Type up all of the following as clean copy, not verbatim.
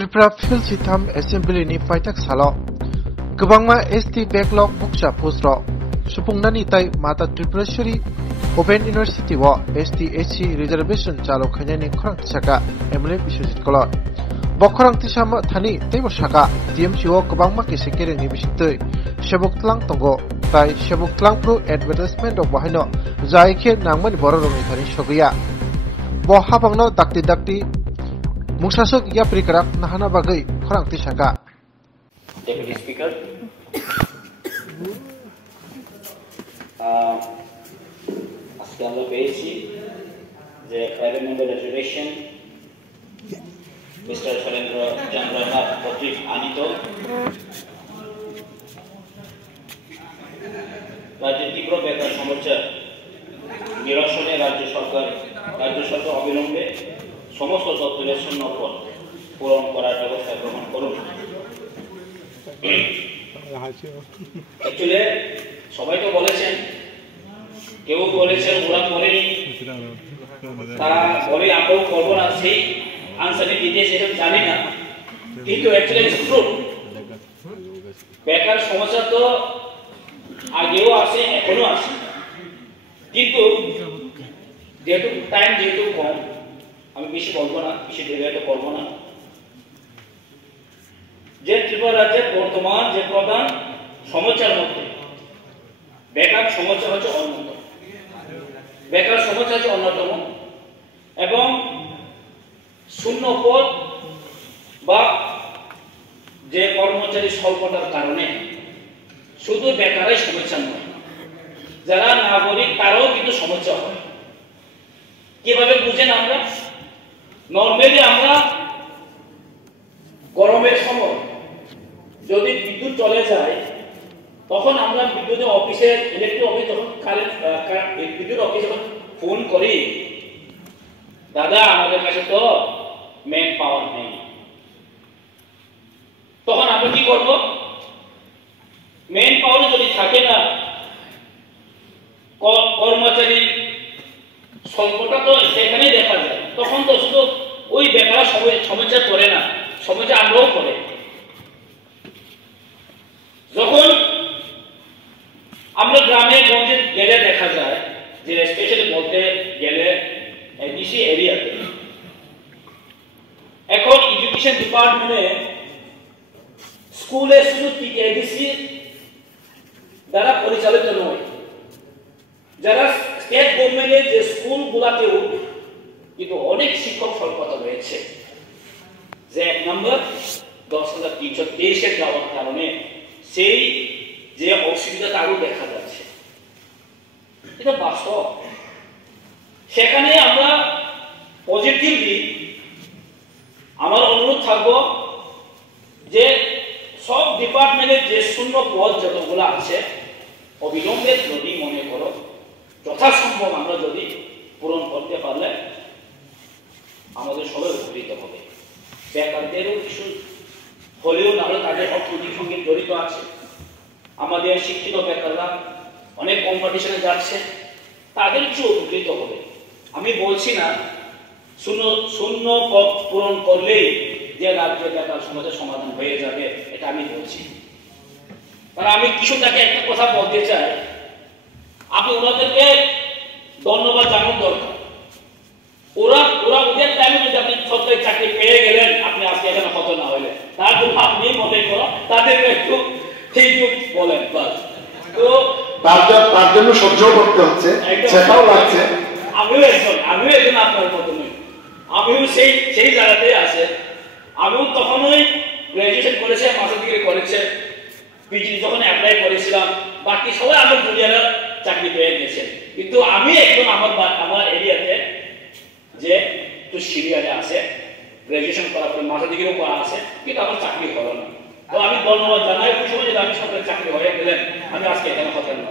Tripura Phil Sitham Assembly ni Paitak Salo Gebangma ST Backlog Buksa Postro Supungnani Tai Mata Tripurashuri Open University wa ST-HC Reservation Chalo Khanyani Khorang Tisaka Emily Bishusit Kolor Bokhorang Tisama Thani Tebo Shaka TMC wa Gebangma Kisekere ni Bishitoi Shabuk Tlang Tongo Tai Shabuk Tlang Pro Advertisement of Bahino Zaike Nangman Bororong Thani Shoguya Bo Habangno Dakti Musasuk ya prikarak nahana bagai khorang tisaka. Deputy Speaker, আজকে আমরা পেয়েছি যে private member resolution mister Shailendra Chandranath কর্তৃক আনিত রাজ্যের তীব্র বেকার সমস্যা নিরসনে রাজ্য সরকার অবিলম্বে সমস্ত দপ্তরের শূন্যপদ পূরণ করার ব্যবস্থা গ্রহণ করুন। অ্যাকচুয়ালি সবাই তো বলেছেন, কেউ বলেছেন ওরা করেনি, তা বলে আমরাও করবো না, সেই আনসারে দিতে সেরকম জানি না, কিন্তু অ্যাকচুয়ালি বেকার সমস্যা তো আগেও আসে এখনো আসে, কিন্তু যেহেতু কম আমি বেশি বলবো না, বেশি দীর্ঘায়িত করবো না। যে ত্রিপুরা রাজ্যের বর্তমান যে প্রধান সমস্যার মধ্যে বেকার সমস্যা হচ্ছে অন্যতম, এবং শূন্য পদ বা যে কর্মচারী স্বল্পতার কারণে শুধু বেকারের সমস্যা নয়, যারা নাগরিক তারাও কিন্তু সমস্যা হয়। কিভাবে বুঝেন? আমরা নর্মালি আমরা গরমের সময় যদি বিদ্যুৎ চলে যায় তখন আমরা বিদ্যুৎ অফিসে ইলেকট্রিক অফিস যখন বিদ্যুৎ অফিসে যখন ফোন করি, দাদা আমাদের কাছে তো ম্যান পাওয়ার নেই, তখন আমরা কি করব? ম্যান পাওয়ার যদি থাকে না, কর্মচারী স্বল্পতা তো সেখানেই দেখা যায়, তখন তো শুধু ওই বেকার সমস্যা করে না, সমস্যা আমরাও করে। যখন আমরা গ্রামে গঞ্জে গেলে দেখা যায় যে স্পেশালি বলতে গেলে এডিসি এরিয়াতে এখন এডুকেশন ডিপার্টমেন্টে স্কুলে শুধু এডিসি দ্বারা পরিচালিত নয়, যারা স্টেট গভর্নমেন্টের যে স্কুলগুলোতেও কিন্তু অনেক শিক্ষক স্বল্পতা রয়েছে, যে 1 নম্বর 10,323 যাওয়ার কারণে সেই যে অসুবিধাটা আরো দেখা যাচ্ছে, এটা বাস্তব। সেখানে আমরা পজিটিভলি আমার অনুরোধ থাকবো যে সব ডিপার্টমেন্টের যে শূন্য পদ যতগুলো আছে অবিলম্বে যদি মনে করো যথাসম্ভব আমরা যদি পূরণ করতে পারলে আমাদের সবাই উপকৃত হবে। বেকারদেরও কিছু হলেও না হলে তাদের অর্থনৈতিক সঙ্গে জড়িত আছে, আমাদের শিক্ষিত বেকাররা অনেক কম্পিটিশনে যাচ্ছে, তাদের কিছু উপকৃত হবে। আমি বলছি না শূন্য পদ পূরণ করলেই যে রাজ্যে বেকার সমস্যার সমাধান হয়ে যাবে, এটা আমি বলছি। কারণ আমি কিছু তাকে একটা কথা বলতে চাই, আপনি ওনাদেরকে ধন্যবাদ জানানোর দরকার। ওরা ওদের টাইমে যদি আপনি সরকারি চাকরি পেয়ে গেলেন, আপনি আজকে এখানে হতো না হইলে, তার জন্য আপনি মনে করো তাদেরকে একটু ঠিক বলেন। তো তার জন্য সহ্য করতে হচ্ছে, সেটাও লাগছে। আমিও একজন আপনার মতো নই, আমিও সেই জায়গাতেই আছে। আমিও তখনই গ্রাজুয়েশন করেছে, মাস্টার ডিগ্রি করেছে, পিজি যখন অ্যাপ্লাই করেছিলাম, বাকি সবাই আমার জুনিয়ররা চাকরি পেয়ে গেছে, কিন্তু আমি একজন আমার এরিয়াতে যে একটু সিরিয়ালে আছে, গ্রাজুয়েশন করার পরে মাস্টার ডিগ্রিও করা আছে, কিন্তু আমার চাকরি হলো না। তো আমি ধন্যবাদ জানাই খুশি হই যে আমি সরকারি চাকরি হয়ে গেলেন, আমি আজকে এখানে হতেন না।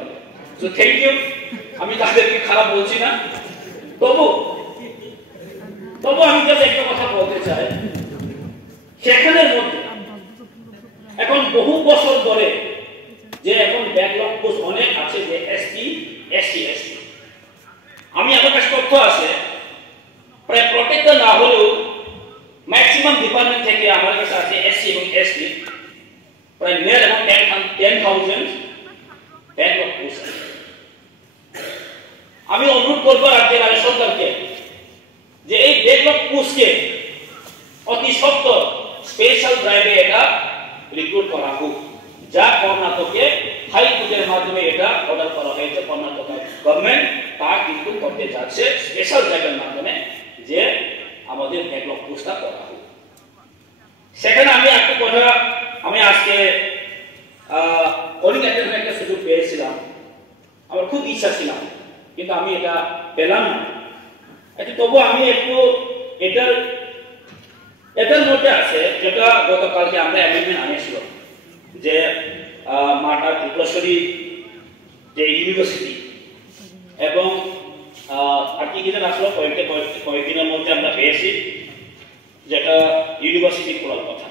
তো থ্যাংক ইউ, আমি তাদেরকে খারাপ বলছি না। তবু আমি জাস্ট একটা কথা বলতে চাই, সেখানের মধ্যে এখন বহু বছর ধরে যে এখন ব্যাকলগ পোস্ট অনেক আছে, যে এসটি এসসি এসটি, আমি আমার কাছে তথ্য আছে প্রায় প্রত্যেকটা না হলেও ম্যাক্সিমাম ডিপার্টমেন্ট থেকে থেকে আমার কাছে আছে এসসি এবং এসটি প্রায় নিয়ার এবং 10,000 ব্যাকলগ পোস্ট। আমি অনুরোধ করবো রাজ্যের সরকারকে যে এই ব্যাকলগ পোস্টকে অতি সত্বর স্পেশাল ড্রাইভে এটা রিক্রুট করা হোক, যা কর্ণাটকে হাইকোর্টের মাধ্যমে এটা অর্ডার করা হয়েছে। কর্ণাটক গভর্নমেন্ট তা কিন্তু করতে যাচ্ছে স্পেশাল ড্রাইভের মাধ্যমে, যে আমাদের ব্যাকলগ পোস্টটা করা হোক। সেখানে আমি একটা কথা, আমি আজকে কলিং অ্যাটেন্ডেন্ট একটা সুযোগ পেয়েছিলাম, আমার খুব ইচ্ছা ছিল কিন্তু আমি এটা পেলাম না। তবু আমি একটু এটার মধ্যে আছে, যেটা গতকালকে আমরা অ্যামেন্ডমেন্ট আনিয়েছিল, যে মাটা ত্রিপুরেশ্বরী যে ইউনিভার্সিটি এবং আর কি কিনা আসলে কয়েকদিনের মধ্যে আমরা পেয়েছি, যেটা ইউনিভার্সিটি খোলার কথা।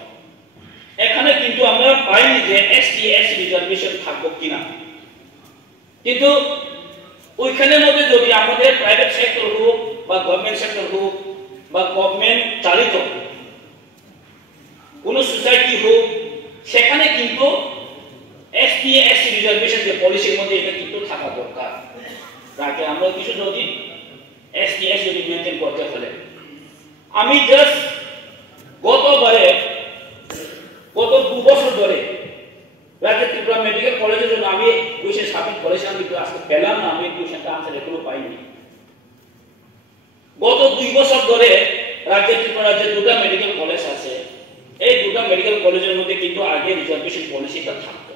এখানে কিন্তু আমরা পাইনি যে এসটি এসসি রিজার্ভেশন থাকবো কিনা, কিন্তু ওইখানের মধ্যে যদি আমাদের প্রাইভেট সেক্টর হোক বা গভর্নমেন্ট সেক্টর হোক বা গভর্নমেন্ট চালিত কোন সোসাইটি হোক, সেখানে কিন্তু এসটি এসসি রিজার্ভেশন যে পলিসির মধ্যে এটা কিন্তু থাকা দরকার। তাকে আমরা কিছু যদি এসটি এসসি যদি মেনটেন করতে হলে, আমি জাস্ট গত 2 বছর ধরে রাজ্যের ত্রিপুরা মেডিকেল কলেজের জন্য আমি কুইশন সাবমিট করেছিলাম, কিন্তু আজকে পেলাম না, আমি কুইশনটা আনসার এখনো পাইনি। গত 2 বছর ধরে রাজ্যের ত্রিপুরা যে 2টা মেডিকেল কলেজ আছে, এই 2টা মেডিকেল কলেজের মধ্যে কিন্তু আগে রিজার্ভেশন পলিসিটা থাকতো,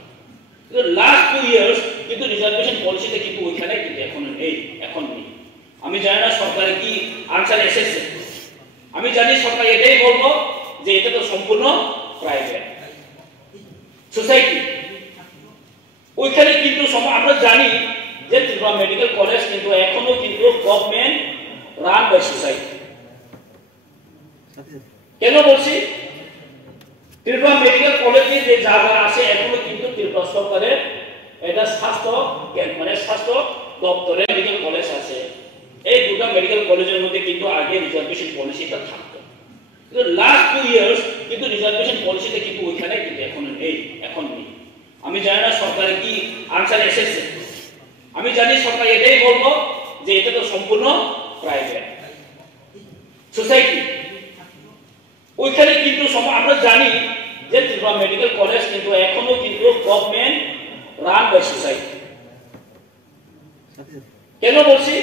কিন্তু লাস্ট 2 ইয়ার্স কিন্তু রিজার্ভেশন পলিসিটা কিন্তু ওইখানে কিন্তু এখন নেই। আমি জানি না সরকারের কি আনসার এসেছে, আমি জানি সরকার এটাই বলবো যে এটা তো সম্পূর্ণ প্রাইভেট সোসাইটি। ওইখানে কিন্তু আমরা জানি যে ত্রিপুরা মেডিকেল কলেজ কিন্তু এখনো কিন্তু গভর্নমেন্ট রান বাই সোসাইটি। কেন বলছি? ত্রিপুরা মেডিকেল কলেজে যে জায়গা আছে এখনো কিন্তু ত্রিপুরা সরকারের এটা স্বাস্থ্য দপ্তরের মেডিকেল কলেজ আছে। এই 2টা মেডিকেল কলেজের মধ্যে কিন্তু আগে রিজার্ভেশন পলিসিটা থাকতো, কিন্তু লাস্ট 2 ইয়ার্স কিন্তু রিজার্ভেশন পলিসিটা কিন্তু ওইখানে কিন্তু এখন নেই। আমি জানি না সরকারের কি আনসার এসেছে, আমি জানি সরকার এটাই বলবো যে এটা তো সম্পূর্ণ প্রাইভেট সোসাইটি। ওইখানে কিন্তু আমরা জানি যে ত্রিপুরা মেডিকেল কলেজ কিন্তু এখনো কিন্তু গভর্নমেন্ট রান বাই সোসাইটি। কেন বলছি?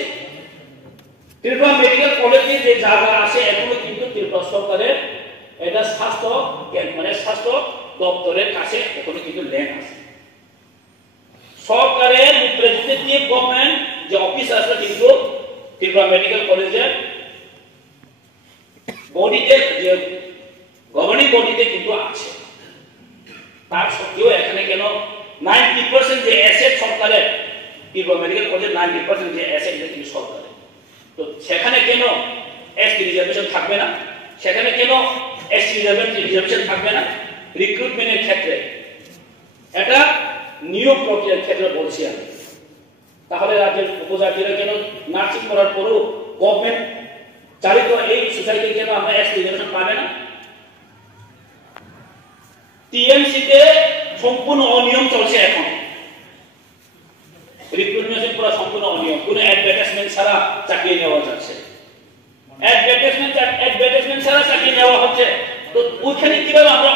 ত্রিপুরা মেডিকেল কলেজে যে জায়গা আছে এখনো কিন্তু ত্রিপুরা সরকারের এটা স্বাস্থ্য দপ্তরের কাছে এখনো কিন্তু ল্যান্ড আছে। সরকারের রিপ্রেজেন্টেটিভ গভর্নমেন্ট যে অফিস আছে কিন্তু ত্রিপুরা মেডিকেল কলেজের বডিতে, যে গভর্নিং বডিতে কিন্তু আছে। তার সত্ত্বেও এখানে কেন 90% যে অ্যাসেট সরকারের, ত্রিপুরা মেডিকেল কলেজের 90% যে অ্যাসেট কিন্তু সরকারের, তো সেখানে কেন এসটি রিজার্ভেশন থাকবে না? সেখানে কেন এসটি রিজার্ভেশন থাকবে না? রিক্রুটমেন্টের ক্ষেত্রে, এটা নিয়োগ প্রক্রিয়ার ক্ষেত্রে বলছি আমি। তাহলে রাজ্যের উপজাতিরা কেন নার্সিং করার পরও গভর্নমেন্ট চালিত এই সোসাইটি কেন আমরা এসটি রিজার্ভেশন পাবে না? টিএমসিতে সম্পূর্ণ অনিয়ম চলছে এখন, রিক্রুটমেন্ট পুরো সম্পূর্ণ অনিয়ম, কোনো অ্যাডভার্টাইজমেন্ট ছাড়া চাকরি নেওয়া যাচ্ছে, অ্যাডভার্টাইজমেন্ট ছাড়া চাকরি নেওয়া হচ্ছে। তো ওইখানে কিভাবে আমরা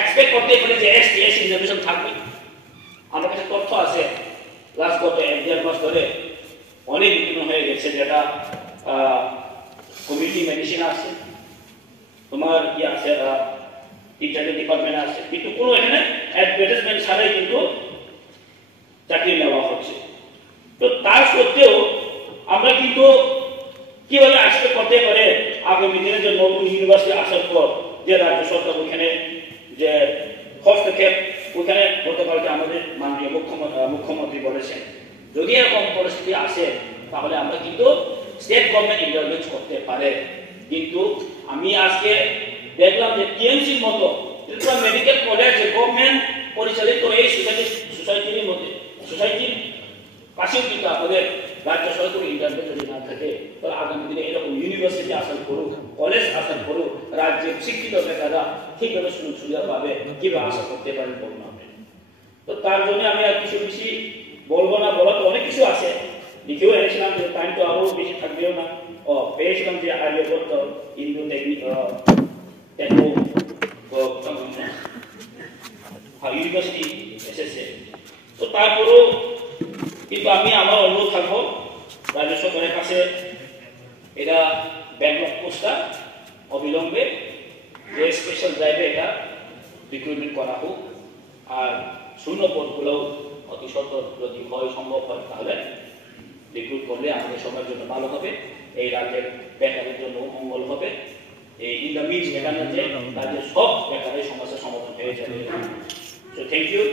এক্সপেক্ট করতে পারি যে এসটি এসসি রিজার্ভেশন থাকবে? আমার কাছে তথ্য আছে, লাস্ট গত 1-1.5 মাস ধরে অনেক বিভিন্ন হয়ে গেছে, যেটা কমিউনিটি মেডিসিন আছে, তোমার কি আছে টিচারের ডিপার্টমেন্ট আছে, কিন্তু কোনো এখানে অ্যাডভার্টাইজমেন্ট ছাড়াই কিন্তু চাকরি নেওয়া হচ্ছে। তো তার সত্ত্বেও আমরা কিন্তু কিভাবে এক্সপেক্ট করতে পারে আগামী দিনে যে নতুন ইউনিভার্সিটি আসার পর যে রাজ্য সরকার ওখানে যে হস্তক্ষেপ, ওখানে গতকালকে আমাদের মাননীয় মুখ্যমন্ত্রী বলেছেন যদি এরকম পরিস্থিতি আসে তাহলে আমরা কিন্তু স্টেট গভর্নমেন্ট ইন্টারভেন্স করতে পারে। কিন্তু আমি আজকে দেখলাম যে টিএমসির মতো ত্রিপুরা মেডিকেল কলেজ গভর্নমেন্ট পরিচালিত এই সোসাইটির মধ্যে, সোসাইটির পাশেও কিন্তু আমাদের রাজ্য সরকার ইন্টারনেট যদি না থাকে তাহলে আগামী দিনে এরকম ইউনিভার্সিটি আসার করুক, কলেজ আসার করুক, রাজ্যের শিক্ষিত বেকাররা ঠিকভাবে সুযোগ সুবিধা পাবে কিভাবে আশা করতে পারেন বলুন আপনি। তো তার জন্য আমি আর কিছু বেশি বলবো না, বলা তো অনেক কিছু আছে, লিখেও এনেছিলাম, যে টাইম তো আরো বেশি থাকবেও না। পেয়েছিলাম যে আর্যভট্ট ইন্দো টেকনিক ইউনিভার্সিটি এসেছে। তো তারপরেও কিন্তু আমি আমার অনুরোধ থাকবো রাজ্য সরকারের কাছে, এটা ব্যাকলগ পোস্টটা অবিলম্বে যে স্পেশাল ড্রাইভে এটা রিক্রুটমেন্ট করা হোক, আর শূন্য পদগুলোও অতি সত্তর যদি হয় সম্ভব হয় তাহলে রিক্রুট করলে আমাদের সবার জন্য ভালো হবে, এই রাজ্যের বেকারের জন্য মঙ্গল হবে। এই ইন দ্য মিনস এটা না যে রাজ্যের সব বেকারের সমস্যার সমাধান হয়ে যাবে। So thank you.